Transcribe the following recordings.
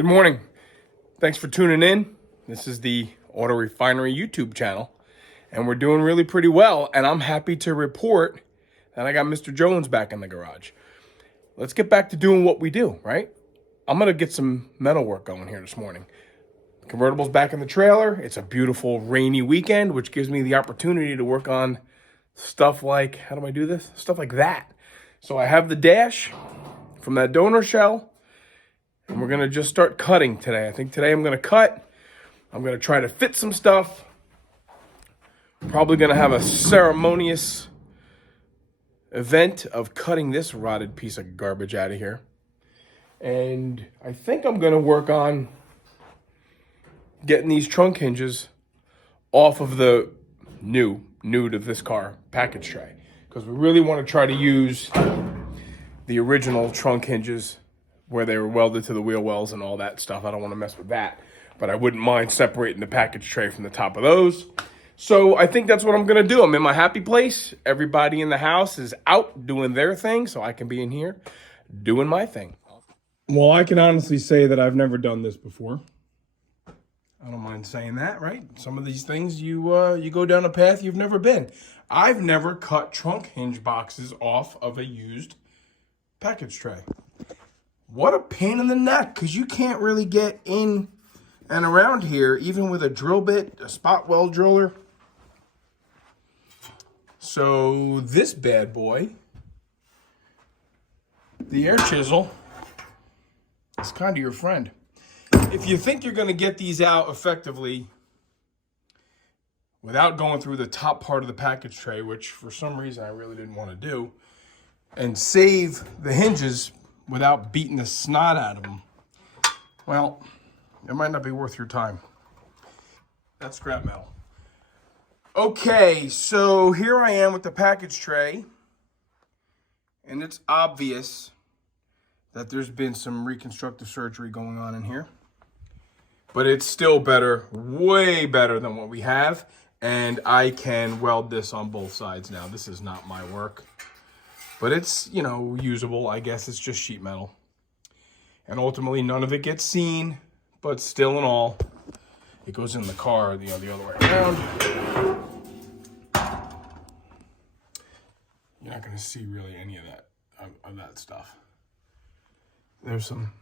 Good morning. Thanks for tuning in. This is the Auto Refinery YouTube channel, and we're doing really pretty well, and I'm happy to report that I got Mr. Jones back in the garage. Let's get back to doing what we do, right? I'm gonna get some metal work going here this morning. The convertible's back in the trailer. It's a beautiful rainy weekend, which gives me the opportunity to work on stuff like, how do I do this? Stuff like that. So I have the dash from that donor shell, and we're gonna just start cutting today. I think today I'm gonna cut. I'm gonna try to fit some stuff. Probably gonna have a ceremonious event of cutting this rotted piece of garbage out of here. And I think I'm gonna work on getting these trunk hinges off of the new to this car package tray, because we really want to try to use the original trunk hinges where they were welded to the wheel wells and all that stuff. I don't want to mess with that, but I wouldn't mind separating the package tray from the top of those. So I think that's what I'm going to do. I'm in my happy place. Everybody in the house is out doing their thing, so I can be in here doing my thing. Well, I can honestly say that I've never done this before. I don't mind saying that, right? Some of these things you go down a path you've never been. I've never cut trunk hinge boxes off of a used package tray. What a pain in the neck, because you can't really get in and around here, even with a drill bit, a spot weld driller. So this bad boy, the air chisel, is kind of your friend. If you think you're going to get these out effectively without going through the top part of the package tray, which for some reason I really didn't want to do, and save the hinges without beating the snot out of them, well, it might not be worth your time. That's scrap metal. Okay, so here I am with the package tray, and it's obvious that there's been some reconstructive surgery going on in here, but it's still better, way better than what we have, and I can weld this on both sides now. This is not my work, but it's, you know, usable. I guess it's just sheet metal. And ultimately, none of it gets seen, but still in all, it goes in the car, the other way around. You're not gonna see really any of that, of that stuff. There's some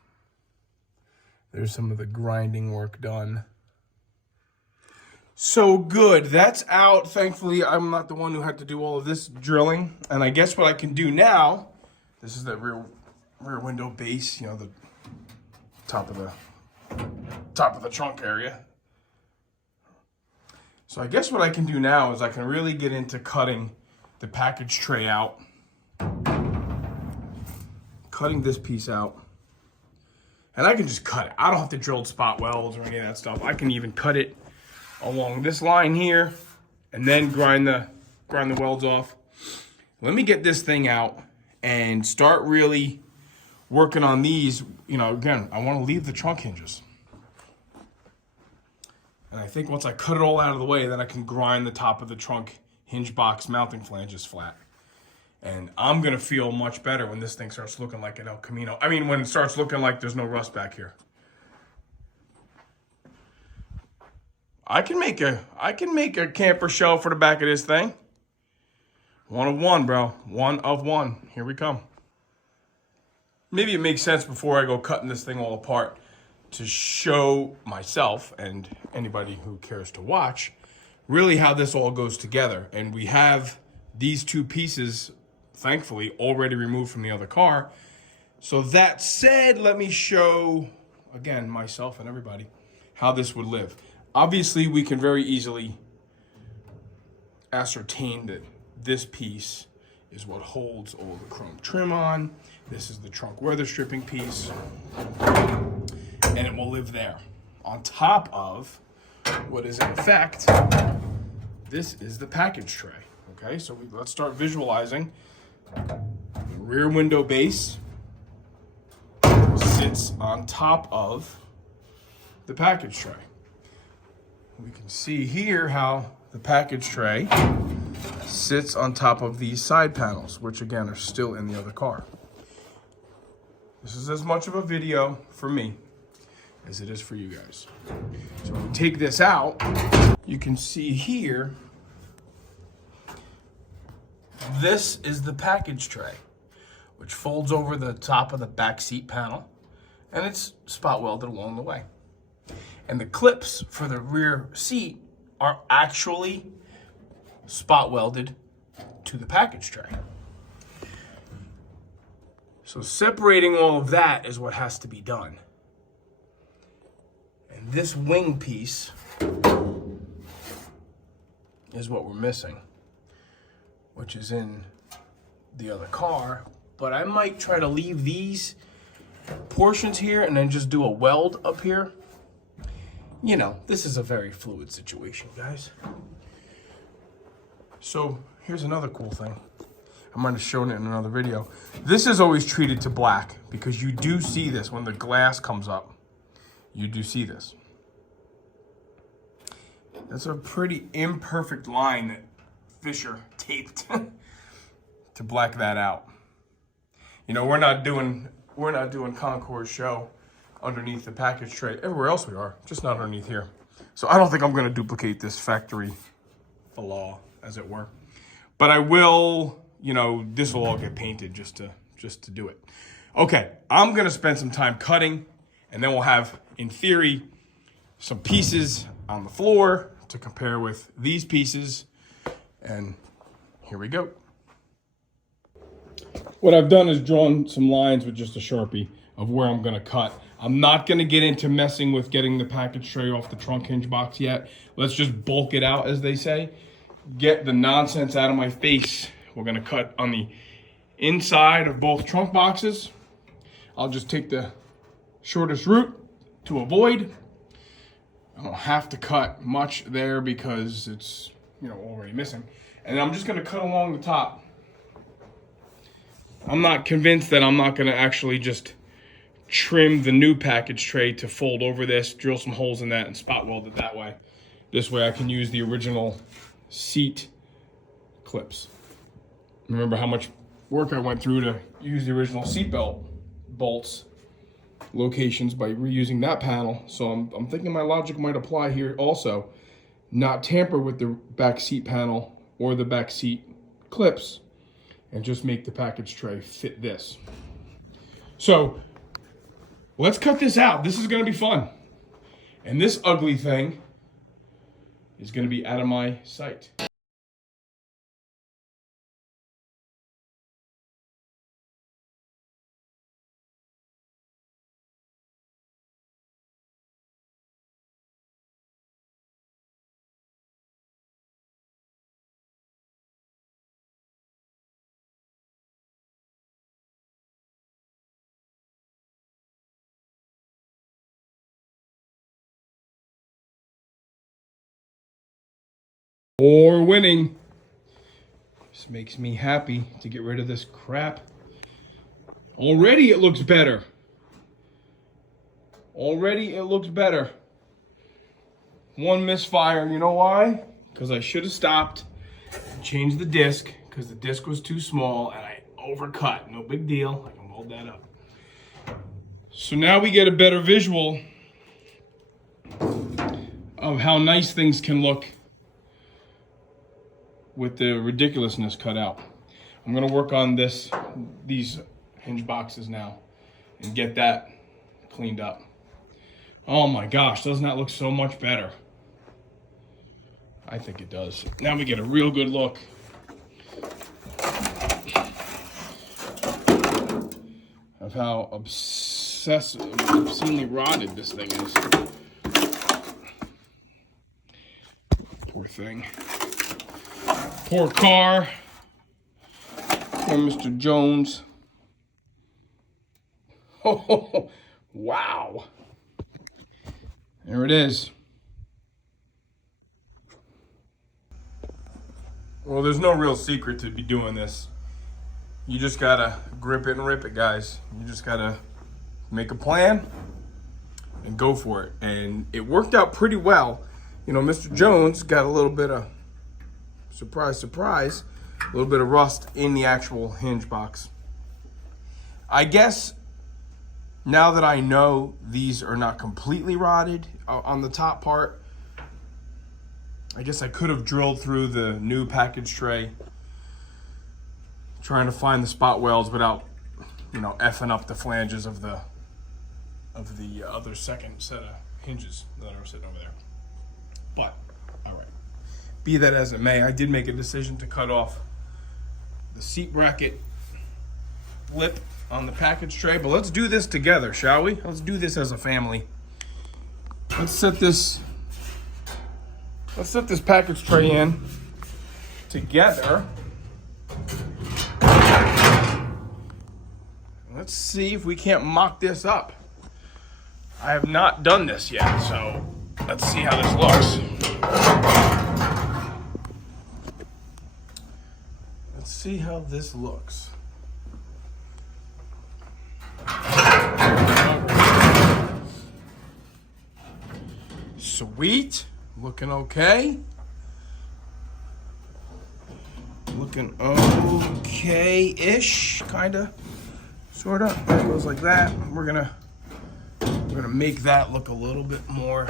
of the grinding work done. So good, that's out. Thankfully, I'm not the one who had to do all of this drilling. And I guess what I can do now, this is the rear window base, you know, the top of the trunk area. So I guess what I can do now is I can really get into cutting the package tray out, cutting this piece out. And I can just cut it. I don't have to drill spot welds or any of that stuff. I can even cut it along this line here and then grind the welds off. Let me get this thing out and start really working on these. You know, again, I want to leave the trunk hinges. And I think once I cut it all out of the way, then I can grind the top of the trunk hinge box mounting flanges flat. And I'm gonna feel much better when this thing starts looking like an El Camino. I mean, when it starts looking like there's no rust back here. I can make a camper shell for the back of this thing. One of one, bro. One of one. Here we come. Maybe it makes sense before I go cutting this thing all apart to show myself and anybody who cares to watch really how this all goes together. And we have these two pieces, thankfully, already removed from the other car. So that said, let me show, again, myself and everybody, how this would live. Obviously, we can very easily ascertain that this piece is what holds all the chrome trim on. This is the trunk weather stripping piece, and it will live there. On top of what is in effect, this is the package tray. Okay, so let's start visualizing. The rear window base sits on top of the package tray. We can see here how the package tray sits on top of these side panels, which again are still in the other car. This is as much of a video for me as it is for you guys. So when we take this out, you can see here, this is the package tray, which folds over the top of the back seat panel, and it's spot welded along the way. And the clips for the rear seat are actually spot welded to the package tray. So separating all of that is what has to be done. And this wing piece is what we're missing, which is in the other car. But I might try to leave these portions here and then just do a weld up here. You know, this is a very fluid situation, guys. So here's another cool thing. I might have shown it in another video. This is always treated to black because you do see this when the glass comes up. You do see this. That's a pretty imperfect line that Fisher taped to black that out. You know, we're not doing Concord's show underneath the package tray. Everywhere else we are, just not underneath here. So I don't think I'm going to duplicate this factory flaw, as it were. But I will, you know, this will all get painted just to do it. Okay, I'm going to spend some time cutting, and then we'll have, in theory, some pieces on the floor to compare with these pieces. And here we go. What I've done is drawn some lines with just a Sharpie of where I'm going to cut. I'm not going to get into messing with getting the package tray off the trunk hinge box yet. Let's just bulk it out, as they say. Get the nonsense out of my face. We're going to cut on the inside of both trunk boxes. I'll just take the shortest route to avoid. I don't have to cut much there because it's, you know, already missing. And I'm just going to cut along the top. I'm not convinced that I'm not going to actually just trim the new package tray to fold over this, drill some holes in that, and spot weld it that way. This way I can use the original seat clips. Remember how much work I went through to use the original seatbelt bolts locations by reusing that panel. So I'm thinking my logic might apply here also. Not tamper with the back seat panel or the back seat clips, and just make the package tray fit this. So let's cut this out. This is going to be fun. And this ugly thing is going to be out of my sight. Or winning. This makes me happy to get rid of this crap. Already it looks better. Already it looks better. One misfire, you know why? Because I should have stopped and changed the disc, because the disc was too small and I overcut. No big deal, I can mold that up. So now we get a better visual of how nice things can look with the ridiculousness cut out. I'm gonna work on these hinge boxes now and get that cleaned up. Oh my gosh, doesn't that look so much better? I think it does. Now we get a real good look of how obscenely rotted this thing is. Poor thing. Poor car. Poor Mr. Jones. Oh, wow. There it is. Well, there's no real secret to be doing this. You just gotta grip it and rip it, guys. You just gotta make a plan and go for it. And it worked out pretty well. You know, Mr. Jones got a little bit of, surprise, surprise, a little bit of rust in the actual hinge box. I guess Now that I know these are not completely rotted on the top part, I guess I could have drilled through the new package tray, trying to find the spot welds without, you know, effing up the flanges of the other second set of hinges that are sitting over there. But, all right. Be that as it may, I did make a decision to cut off the seat bracket lip on the package tray, but let's do this together, shall we? Let's do this as a family. Let's set this package tray in together. Let's see if we can't mock this up. I have not done this yet, so let's see how this looks. Let's see how this looks. Sweet. Looking okay. Looking okay-ish, kinda, sorta. It goes like that. We're gonna make that look a little bit more.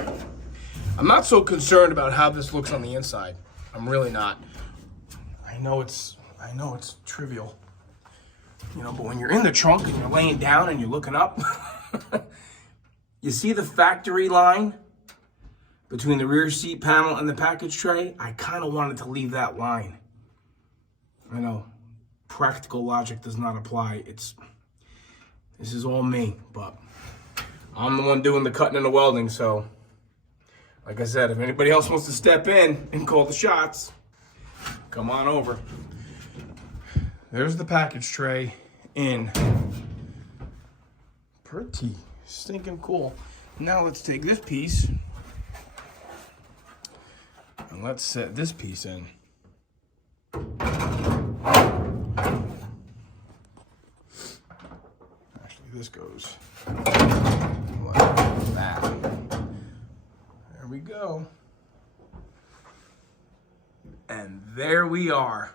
I'm not so concerned about how this looks on the inside. I'm really not. I know it's trivial, you know, but when you're in the trunk and you're laying down and you're looking up, you see the factory line between the rear seat panel and the package tray? I kind of wanted to leave that line. I know practical logic does not apply. This is all me, but I'm the one doing the cutting and the welding, so like I said, if anybody else wants to step in and call the shots, come on over. There's the package tray in. Pretty stinking cool. Now let's take this piece and let's set this piece in. Actually, this goes like that. There we go. And there we are.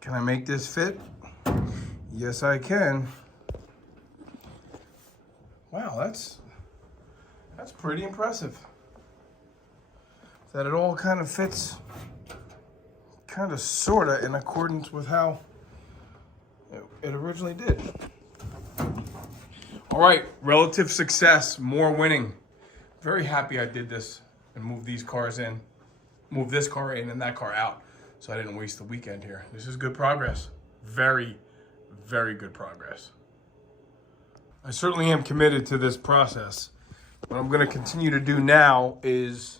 Can I make this fit? Yes, I can. Wow, that's pretty impressive. That it all kind of fits, kind of sorta in accordance with how it originally did. All right, relative success, more winning. Very happy I did this and moved these cars in, moved this car in and that car out, so I didn't waste the weekend here. This is good progress. Very, very good progress. I certainly am committed to this process. What I'm gonna continue to do now is